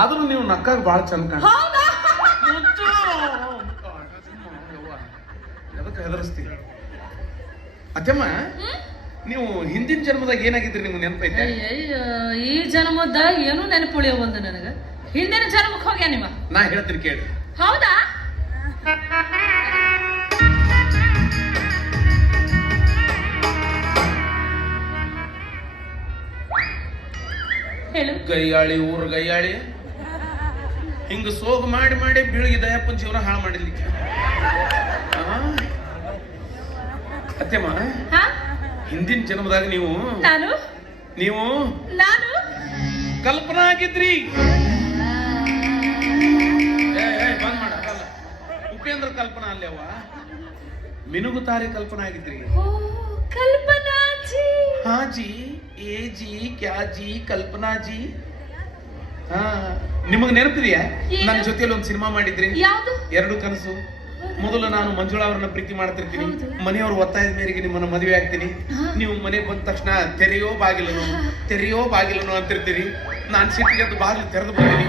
ಆದ್ರೂ ನೀವು ನಕ್ಕಾಗ ಬಾಳ ಚಂದ ಕಾಣ. ಅದಕ್ಕೆ ಹೆದರ್ಸ್ತೀವಿ. ಅತ್ತಮ್ಮ, ನೀವು ಹಿಂದಿನ ಜನ್ಮದಾಗ ಏನಾಗಿದ್ರಿ ನಿಮ್ಗೆ ನೆನಪೈತೆ? ಈ ಜನ್ಮದ ಏನು ನೆನಪುಳಿಯೋ ಒಂದು ನನಗ. ಹಿಂದಿನ ಜನ್ಮಕ್ಕೆ ಹೋಗ್ಯಾ ನಿಮ್ಮ? ನಾ ಹೇಳ್ತೀನಿ ಕೇಳಿ. ಹೌದಾ? ಹೇಳು. ಗೈಯಾಳಿ, ಊರ ಗೈಯಾಳಿ, ಹಿಂಗ ಸೋಗ ಮಾಡಿ ಮಾಡಿ ಬೀಳಿಗೆ ದಯಪ್ಪನ ಜೀವನ ಹಾಳು ಮಾಡಿರ್ಲಿಕ್ಕೆ. ಅತ್ತೆಮ್ಮ, ಹಿಂದಿನ ಜನ್ಮದಾಗ ನೀವು ಕಲ್ಪನಾ ಆಗಿದ್ರಿ. ಬಂದ್ ಮಾಡಲ್ಲ, ಉಪೇಂದ್ರ ಕಲ್ಪನಾ ಅಲ್ಲೇವ, ಮಿನುಗುತಾರೆ ಕಲ್ಪನಾ ಆಗಿದ್ರಿ. ಕಲ್ಪನಾ ಜಿ. ಹಾ ಜಿ, ಏ ಜಿ, ಕ್ಯಾ ಜಿ, ಕಲ್ಪನಾ ಜಿ. ಹಾ, ನಿಮಗ್ ನೆನಪಿದೆಯಾ? ನನ್ನ ಜೊತೆಲಿ ಒಂದು ಸಿನಿಮಾ ಮಾಡಿದ್ರಿ. ಯಾವುದು? ಎರಡು ಕನಸು. ಮೊದಲು ನಾನು ಮಂಜುಳಾ ಅವ್ರನ್ನ ಪ್ರೀತಿ ಮಾಡ್ತಿರ್ತೀನಿ, ಮನೆಯವ್ರ ಒತ್ತಾಯದ ಮೇರೆಗೆ ನಿಮ್ಮನ್ನ ಮದುವೆ ಆಗ್ತೀನಿ. ನೀವು ಮನೆಗೆ ಬಂದ ತಕ್ಷಣ ತೆರೆಯೋ ಬಾಗಿಲನು ಅಂತಿರ್ತೀರಿ. ನಾನು ಸಿಟ್ಟಿಗೆ ಅದು ಬಾಗಿಲು ತೆರೆದು ಬರ್ತೀನಿ.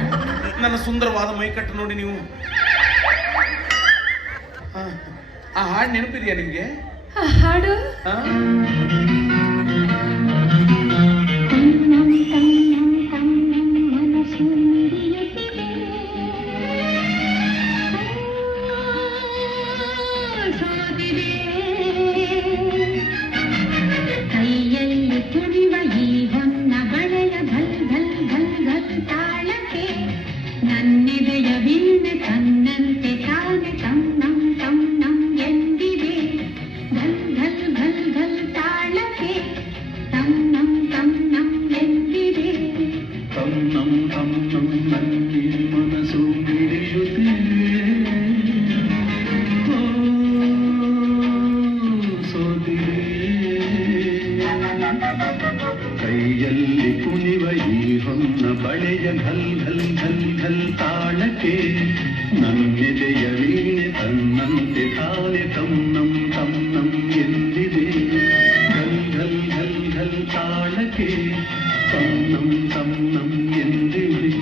ನನ್ನ ಸುಂದರವಾದ ಮೈಕಟ್ಟು ನೋಡಿ ನೀವು. ಆ ಹಾಡು ನೆನಪಿದೆಯಾ ನಿಮ್ಗೆ? ಹಾಡು ಕೈಯಲ್ಲಿ ಕುಣಿವ ಈ ಹೊನ್ನ ಬಳೆಯ ಘಲ್ ಘಲ್ ಘಲ್ ಘಲ್ ತಾಳಕ್ಕೆ ನನ್ನೆದೆಯ ವೀಣೆ ತನ್ನಂತೆ ತಾನೆ ತನ್ನಂ ತನ್ನಂ ಎಂದಿದೆ. ಘಲ್ ಘಲ್ ಘಲ್ ಘಲ್ ತಾಳಕ್ಕೆ ತನ್ನಂ ತನ್ನಂ ಎಂದಿದೆ.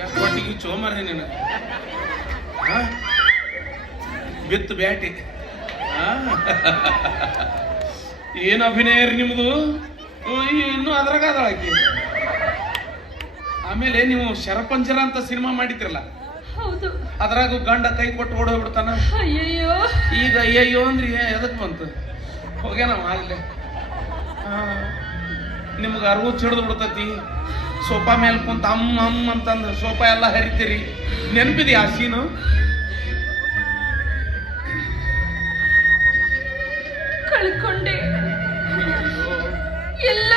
ಯಾಕೆ ಚೋಮರ ನೀನು ಬಿತ್ತು ಬ್ಯಾಟಿ. ಏನು ಅಭಿನಯ ರೀ ನಿಮ್ದು? ಇನ್ನೂ ಅದ್ರಾಗ ಅದಾಳಕಿ. ಆಮೇಲೆ ನೀವು ಶರಪಂಜರ ಅಂತ ಸಿನಿಮಾ ಮಾಡಿದ್ರಲ್ಲ, ಅದ್ರಾಗ ಗಂಡ ಕೈ ಕೊಟ್ಟು ಓಡೋಗ್ಬಿಡ್ತಾನ. ಅಯ್ಯಯ್ಯೋ, ಈಗ ಅಯ್ಯಯ್ಯೋ ಅಂದ್ರಿ ಎದಕ್ ಬಂತು? ಹೋಗ್ಯಾನವ ಆಗ್ಲೇ. ನಿಮ್ಗೆ ಅರಿವು ಚಿಡ್ದು ಬಿಡ್ತತಿ. ಸೋಫಾ ಮೇಲೆ ಕುಂತ ಅಮ್ಮ ಅಂತಂದ್ರೆ ಸೋಫಾ ಎಲ್ಲ ಹರಿತೀರಿ. ನೆನಪಿದೆ ಆ ಸೀನು? ಕಳ್ಕೊಂಡೆ, ಎಲ್ಲ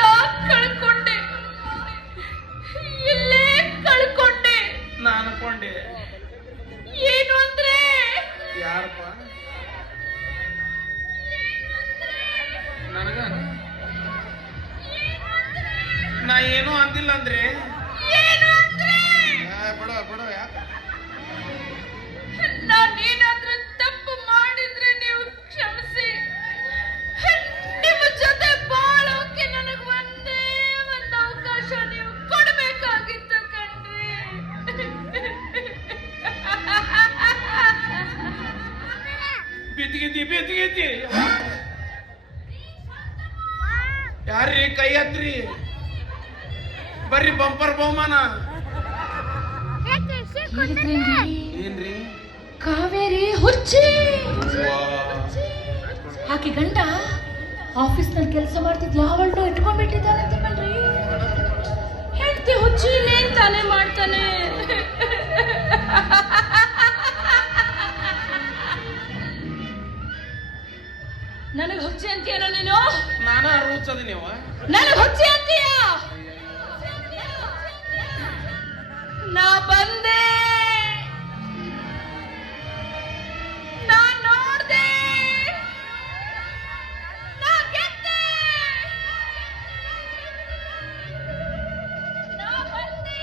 ಕಳ್ಕೊಂಡೆ, ಎಲ್ಲೇ ಕಳ್ಕೊಂಡೆ. ನಾನು ಕೊಂಡೆ. ಏನು ಅಂದ್ರೆ? ಯಾರಪ್ಪ? ನನಗ ನಾ ಏನೂ ಅಂದಿಲ್ಲ ಅಂದ್ರೆ ಏನು ಅಂದ್ರೆ ಬಿಡು ಯಾಕೆ? ನಾನೇನಾದ್ರೂ ತಪ್ಪು ಮಾಡಿದ್ರೆ ನೀವು ಕ್ಷಮಿಸಿ. ನಿಮ್ಮ ಜೊತೆ ಬಾಳೋಕೆ ನನಗೆ ಒಂದೇ ಒಂದು ಅವಕಾಶ ನೀವು ಕೊಡಬೇಕಾಗಿತ್ತು ಕಣ್ರಿ. ಬಿದ್ದಿಗಿದ್ದಿ ಯಾರ್ರಿ? ಕೈ ಹತ್ರಿ, ಬರ್ರಿ ಬಂಪರ್ ಬಹುಮಾನ. ಏನ್ರಿ? ಕಾವೇರಿ ಹುಚ್ಚಿ. ಆಕೆ ಗಂಡ ಆಫೀಸ್ ನಲ್ಲಿ ಕೆಲಸ ಮಾಡ್ತಿದ್ ಯಾವಳನ್ನೋ ಇಟ್ಕೊಂಡ್ಬಿಟ್ಟಿದ್ದಾನಂತ ಕಣ್ರಿ. ಹೆಂಡತಿ ಹುಚ್ಚಿ ಇನ್ನೇನ್ ತಾನೇ ಮಾಡ್ತಾನೆ. ನನಗ್ ಹುಚ್ಚಿ ಅಂತೀಯನೋ ನೀನು? ನಾನ ರೂಚದ ನೀವು ನನಗ್ ಹುಚ್ಚಿ ಅಂತೀಯ? ನಾ ಬಂದೆ, ನಾ ನೋಡ್ದೆ, ನಾ ಗೆದ್ದೆ, ನಾ ಬಂದೆ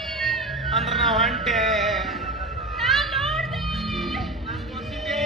ಅಂದ್ರ ನಾವ್ ಹೊಂಟೆ. ನಾ ನೋಡ್ದೆ, ನಾನ್ ಗೊತ್ತಿದ್ದೆ.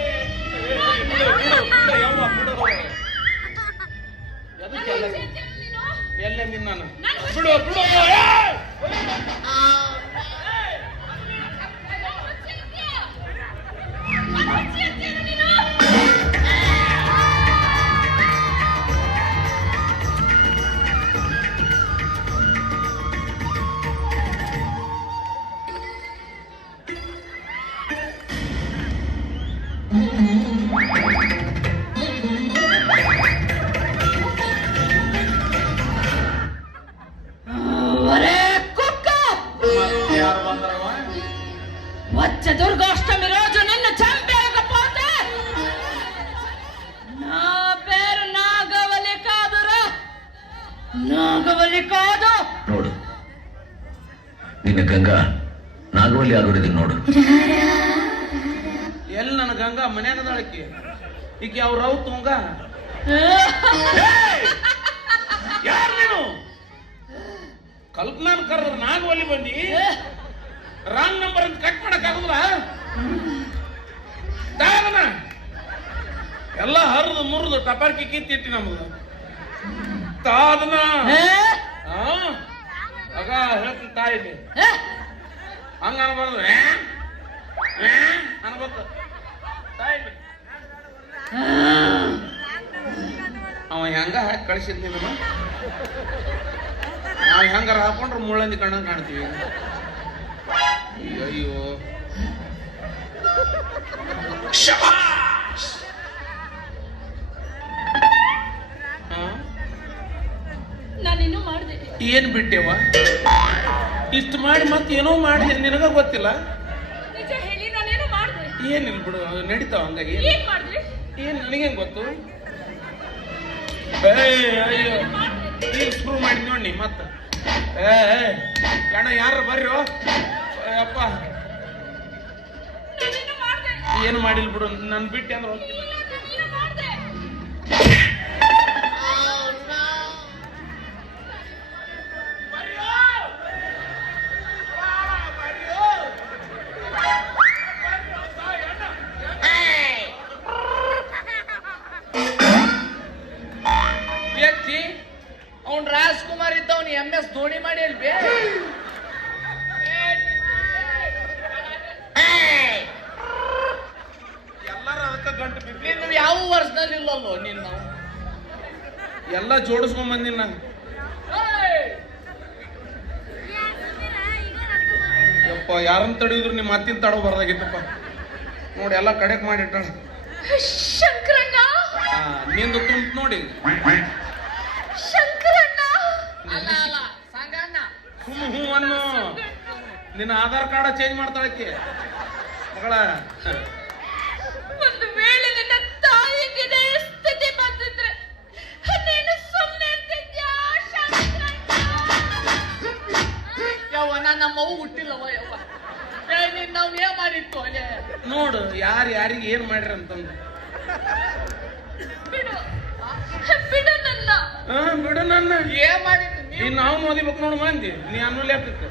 ಒರೇ ಕುಕ್ಕ ಯಾರು ಬಂದ್ರವ? వచ్చే దుర్గాష్టమి రోజు నిన్ను చంపేయకపోతే నా పేరు నాగవల్లి కాదురా, నాగవల్లి ಕಾದು. ನೋಡು, ನಿನ್ನ ಗಂಗಾ ನಾಗವಲ್ಲಿ ಆಗೋರಿದ್ದೀನಿ ನೋಡು. ಎಲ್ಲಿ ನನ್ನ ಗಂಗಾ ಮನ್ಯಾಗದಾಳಕ್ಕೆ ಈಕೆ ಅವ್ರ ಅವ್ ತುಂಗ. ಯಾರು ನೀನು? ಕಲ್ಪನಾನ್ ಕರೆದ್ರೆ ನಾಗವಲ್ಲಿ ಬಂದಿ, ರಾಂಗ್ ನಂಬರ್ ಅಂತ ಕಟ್ ಮಾಡಕ್ ಆಗುದಿಲ್ಲ. ಎಲ್ಲ ಹರಿದು ಮುರಿದು ಟಪಾರ್ಕಿ ಕಿತ್ತಿಟ್ಟಿ ನಮ್ದು ತಾದನ ಆಗ ಹೇಳ್ತೀನಿ ತಾಯಿಗೆ ಹಂಗ ಅನ್ಬಾರ್ದು, ಅನ್ಬೇಕು ತಾಯಿಗೆ. ಅವ ಹೆಂಗ ಹಾಕಿ ಕಳಿಸಿದ್ನಿ ನಮ್ಮ ನಾವು ಹೆಂಗಾರ ಹಾಕೊಂಡ್ರೆ ಮುಳ್ಳಂದಿ ಕಣ್ಣಂಗೆ ಕಾಣ್ತೀವಿ. ಅಯ್ಯೋ ನಾನೇನು ಮಾಡಿದೆ? ಏನ್ ಬಿಟ್ಟೆವ? ಇಷ್ಟು ಮಾಡಿ ಮತ್ತೆ ಏನೋ ಮಾಡಿದೆ, ನಿನಗ ಗೊತ್ತಿಲ್ಲ. ನಿಜ ಹೇಳಿ, ನಾನೇನು ಮಾಡಿದೆ? ಏನಿಲ್ಲ ಬಿಡು, ಅದು ನಡೀತಾವ ಹಂಗಾಗಿ. ಏನ್ ಮಾಡಿದೆ? ಏನ್ ನನಗೇನ್ ಗೊತ್ತು? ಅಯ್ಯೋ ಈಗ ಶುರು ಮಾಡಿ ನೋಡಿ ಮತ್ತ. ಅಣ್ಣ ಯಾರು ಬರ್ರಿ ಅಪ್ಪ. ನಾನೇನು ಮಾಡಿದೆ? ಏನು ಮಾಡಿಲ್ಲ ಬಿಡು, ನನ್ ಬಿಟ್ಟೆ ಅಂದ್ರೆ ಹೋಗ್ತಿಲ್ಲ. ನಾನೇನು ಮಾಡಿದೆ? ಅವ್ನ್ ರಾಜ್ಕುಮಾರ್ ಇದ್ದವನು MS ಧೋನಿ ಮಾಡಿ ಅಲ್ವೇ? ಎಲ್ಲಾರು ಅದಕ್ಕೆ ಗಂಟು ಬಿದ್ದಿ. ನೀನು ಯಾವ ವರ್ಷದಲ್ಲಿ ಇಲ್ಲಲ್ಲೋ ನಿನ್ನ ಎಲ್ಲ ಜೋಡಿಸ್ಕೊಂಡ್ ಬಂದಿನ ನಾನು. ಯಪ್ಪ ಯಾರನ್ನ ತಡೆಯುದ್ರು ನಿಮ್ಮ ಅತ್ತಿನ ತಡೋ ಬರ್ದಾಗಿತ್ತಪ್ಪ. ನೋಡಿ ಎಲ್ಲ ಕಡೆಕ್ ಮಾಡಿಟ್ಟಾಳ. ಶಂಕರಣ್ಣ, ನಿಂದು ತುಂಟ್ ನೋಡಿ. ಶಂಕರಣ್ಣ, ಅಲ್ಲ ಅಲ್ಲ ಸಂಗಣ್ಣ. ಹ್ಞೂ ಅನ್ನು ನಿನ್ನ ಆಧಾರ್ ಕಾರ್ಡ್ ಚೇಂಜ್ ಮಾಡ್ತಾಳಕ್ಕೆ ಮಗಳ. ಒಂದು ವೇಳೆ ನಿನ್ನ ತಾಯಿಗೆ ಇದೇ ಸ್ಥಿತಿ ಬಂದಿದ್ರೆ ನೀನು ಸುಮ್ಮನೆ ಇರ್ತಿದ್ಯಾ ಶಂಕರಣ್ಣ? ಯವ್ವ ನನ್ನ ಮಗು ಹುಟ್ಟಿಲ್ಲವ ಯವ್ವ. ನೀನ್ ನಾವ್ ಏನ್ ಮಾಡಿತ್ತು ಅಲ್ಲೇ? ನೋಡು ಯಾರಿಗೆ ಏನ್ ಮಾಡ್ರಿ ಅಂತಂದು. ಬಿಡು, ಬಿಡು ನನ್ನ. ಬಿಡು ನನ್ನ. ಏನ್ ಮಾಡಿತ್ತು ನೀನ್ ನಾವು ಓದಿಬೇಕು ನೋಡು ಮಂದಿ, ನೀ ಅನ್ನೋ ಲೆಕ್ಕಕ್ಕೆ.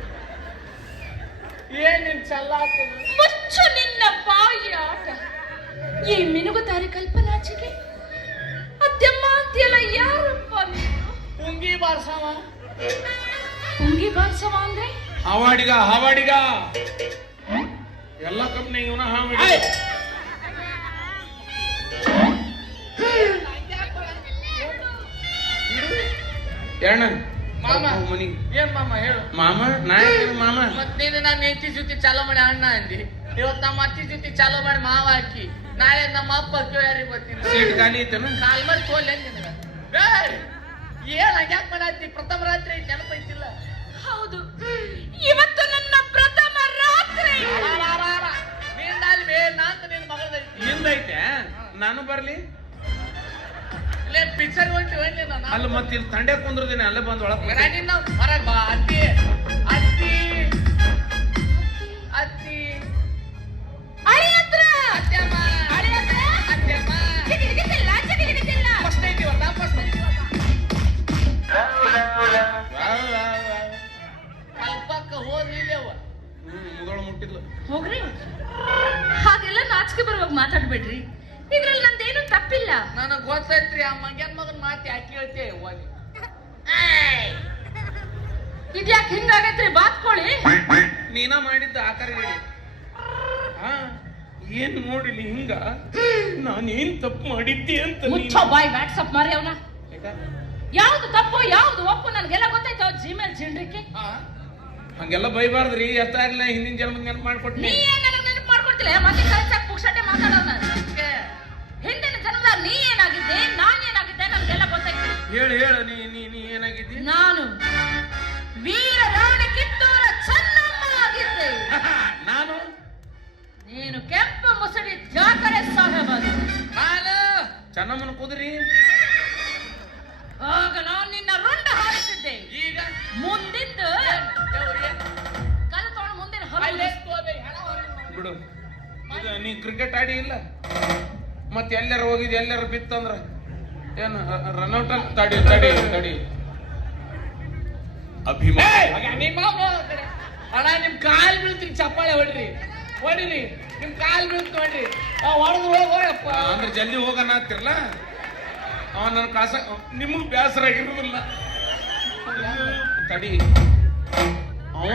ಏನ್ ನಿನ್ ಚಲ್ಲ ಮುಚ್ಚು ನಿನ್ನ ಬಾಯಿ ಆಟ. ಈ ಮಿನುಗುತ್ತಾರೆ ಕಲ್ಪನಾಚಿಗೆ ಅತ್ಯಮ್ಮ ಅಂತಿಯಲ್ಲ, ಯಾರಪ್ಪ ನೀನು? ಪುಂಗಿ ಬಾರ್ಸವ. ಪುಂಗಿ ಬಾರ್ಸವ ಅಂದ್ರೆ ಹಾವಾಡಿಗ ಎಲ್ಲ ಕಂಪ್ನಿ ಇವನ ಹಾವಾಡಿ. ಎಣ್ಣ ಮಾಮ ಮನಿ ಏನ್ ಮಾಮ ಹೇಳು. ಮಾಮ ನಾಯಕ ಮಾಮ. ಮತ್ ನೀನು ನನ್ನ ಹೆಂಡತಿ ಜೊತೆ ಚಾಲೋ ಮಾಡಿ ಅಣ್ಣ ಅಂದಿ, ಇವತ್ ನಮ್ಮ ಅತ್ತಿ ಜೊತೆ ಚಾಲೋ ಮಾಡಿ ಮಾವ ಹಾಕಿ, ನಾಳೆ ನಮ್ಮ ಅಪ್ಪ ಯಾರಿಗೆ ಗೊತ್ತಿಲ್ಲ. ಸೀಟ್ ಖಾಲಿ ಐತನ? ಕಾಲ್ ಮಾಡಿ ತೋಲ್ ನಿನಗ ಏನ್ ಹಂಗ್ಯಾಕ್ ಮಾಡತ್ತಿ? ಪ್ರಥಮ ರಾತ್ರಿ ನೆನಪ ಐತಿಲ್ಲ? ಹೌದು, ಇವತ್ತು ನನ್ನ ಪ್ರಥಮ ರಾತ್ರಿ. ನೀಂದಲ್ವೇ ನಾಂತ ನಿನ್ ಮಗಳದೈತಿ. ನಿಂದೈತೆ, ನಾನು ಬರ್ಲಿ? ಇಲ್ಲೇ ಪಿಕ್ಚರ್ ಹೊಂಟಿವ ನಾನು. ಅಲ್ಲ ಮತ್ತೆ ಇಲ್ಲಿ ತಂಡೆ ಕುಂದ್ರದೇನೆ, ಅಲ್ಲೇ ಬಂದ್ ಒಳಗ್ ನಿನ್ನ ಹೊರಗ್ ಬಾ. ಅತ್ತಿ ಅತ್ತಿ ಅತ್ತಿ ಅಳಿಯತ್ರ, ಅತ್ತೆಮ್ಮ ಅಳಿಯತ್ರ, ಅತ್ತೆಮ್ಮ ಚಿಗಿಡಿಗಿತ್ತಿಲ್ಲ, ಚಿಗಿಡಿಗಿತ್ತಿಲ್ಲ. ಫಸ್ಟ್ ಐತಿ ಇವತ್ತ, ಫಸ್ಟ್ ಐತಿ ಇವತ್ತ. ಕಲ್ಪಕ್ಕ ಹೋದ್ಲಿಲ್ಲವ. ಮುದೋಳು ಮುಟ್ಟಿದ್ಲು. ಹೋಗ್ರಿ, ಹಾಗೆಲ್ಲ ನಾಚಿಕೆ ಬರುವಾಗ ಮಾತಾಡ್ಬೇಡ್ರಿ. ಇದ್ರಲ್ಲಿ ನಂದೇನು ತಪ್ಪಿಲ್ಲ. ನನಗ್ ಗೊತ್ತೈತ್ರಿ ಆ ಮಂಗ್ಯಾನ್ ಮಗನ್ ಮಾತಿ ಯಾಕೆ ಹೇಳ್ತೇ ಹೋಗಿ. ಇದ್ಯಾಕೆ ಹಿಂಗಾಗೈತ್ರಿ? ಬಾತ್ಕೊಳ್ಳಿ. ನೀನ ಮಾಡಿದ್ದ ಆಕಾರ ಹೇಳಿ. ಏನ್ ನೋಡಿಲಿ ಹಿಂಗ? ನಾನೇನ್ ತಪ್ಪು ಮಾಡಿದ್ದೆ ಅಂತ ನೀನು- ಮುಚ್ಚೋ ಬಾಯ್, ವಾಟ್ಸಪ್ ಮಾರಿ ಅವನ. ಯಾವ್ದು ತಪ್ಪು ಯಾವ್ದು ಒಪ್ಪು ನನಗೆಲ್ಲ ಗೊತ್ತಾಯ್ತು. ಜಿಮೇಲ್ ಜಿಂಡ್ರಿಕೆ ಹಂಗೆಲ್ಲ ಬೈಬಾರ್ದ್ರಿ. ಎಷ್ಟಾಗ್ಲಿಲ್ಲ ಹಿಂದಿನ ಜನ್ಮದ ನೆನಪು ನೀ ಮಾಡ್ಕೊಟ್ನಿ. ಏನ್ ನನಗೆ ನೆನಪು ಮಾಡ್ಕೊಡ್ತಿಲ್ಲ? ಮತ್ತೆ ಕರೆಕ್ಟಾಗಿ ಪುಕ್ಷಟೆ ಮಾತಾಡೋಣ. ಚೆನ್ನಮ್ಮನ ಕುದುರಿ ಆಗ ನಾನು ನಿನ್ನ ರುಂಡ ಹಾರಿಸಿದ್ದೆ. ಈಗ ಮುಂದಿದ್ದು ಕಲ್ ತೊಗೊಂಡು ಮುಂದಿನ ಬಿಡು. ಇದು ನೀ ಕ್ರಿಕೆಟ್ ಆಡಿ ಇಲ್ಲ ಮತ್ತೆ ಎಲ್ಲಾರು ಹೋಗಿದ್ ಎಲ್ಲಾರು ಬಿತ್ತಂದ್ರ ಏನು ರನ್ಔಟ್ ಅಲ್ಲಿ ತಡಿ ಅಭಿಮಾನ ನಿಮ್ಮ ಅಣ್ಣ ನಿಮ್ ಕಾಲ್ ಬೀಳ್ತೀನಿ, ಚಪ್ಪಾಳೆ ಹೊಡಿರಿ ನಿಮ್ ಕಾಲ್ ಬೀಳ್ತು ಹೊಡ್ರಿ. ಹೊಡೆದು ಹೋಗಪ್ಪ ಅಂದ್ರೆ ಜಲ್ದಿ ಹೋಗೋಣ ಅಂತಿರಲ್ಲ. ಅವ ನನ್ನ ಕಾಸ ನಿಮಗ್ ಬೇಸರ ಆಗಿರೋದಿಲ್ಲ. ತಡಿ ಅವ